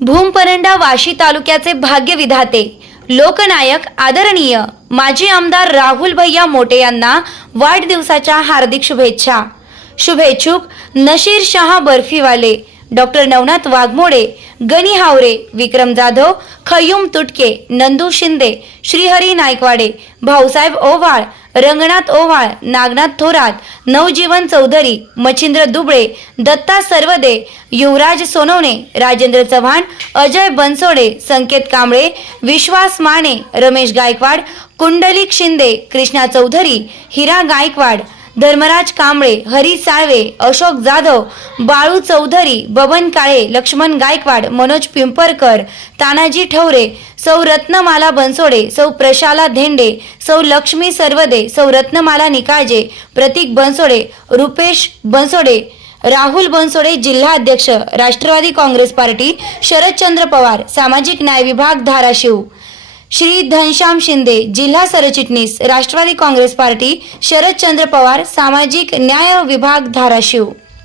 भूमपरंडा वाशी तालुक्याचे भाग्य विधाते लोकनायक आदरणीय माजी आमदार राहुल भैया मोटे यांना वाढदिवसाच्या हार्दिक शुभेच्छा. शुभेच्छुक नशीर शहा बर्फीवाले डॉक्टर नवनाथ वाघमोडे गणी हावरे विक्रम जाधव खय्यूम तुटके नंदू शिंदे श्रीहरी नायकवाडे भाऊसाहेब ओवाळ रंगनाथ ओव्हाळ नागनाथ थोरात नवजीवन चौधरी मच्छिंद्र दुबळे दत्ता सर्वदे युवराज सोनवणे राजेंद्र चव्हाण अजय बनसोडे संकेत कांबळे विश्वास माने रमेश गायकवाड कुंडलिक शिंदे कृष्णा चौधरी हिरा गायकवाड धर्मराज कांबळे हरी साळवे अशोक जाधव बाळू चौधरी बबन काळे लक्ष्मण गायकवाड मनोज पिंपरकर तानाजी ठवरे सौ रत्नमाला बनसोडे सौ प्रशाला धेंडे सौ लक्ष्मी सर्वदे सौ रत्नमाला निकाळजे प्रतीक बनसोडे रुपेश बनसोडे राहुल बनसोडे जिल्हा अध्यक्ष राष्ट्रवादी काँग्रेस पार्टी शरदचंद्र पवार सामाजिक न्याय विभाग धाराशिव. श्री घनश्याम शिंदे जिल्हा सरचिटणीस राष्ट्रवादी काँग्रेस पार्टी शरदचंद्र पवार सामाजिक न्याय विभाग धाराशिव.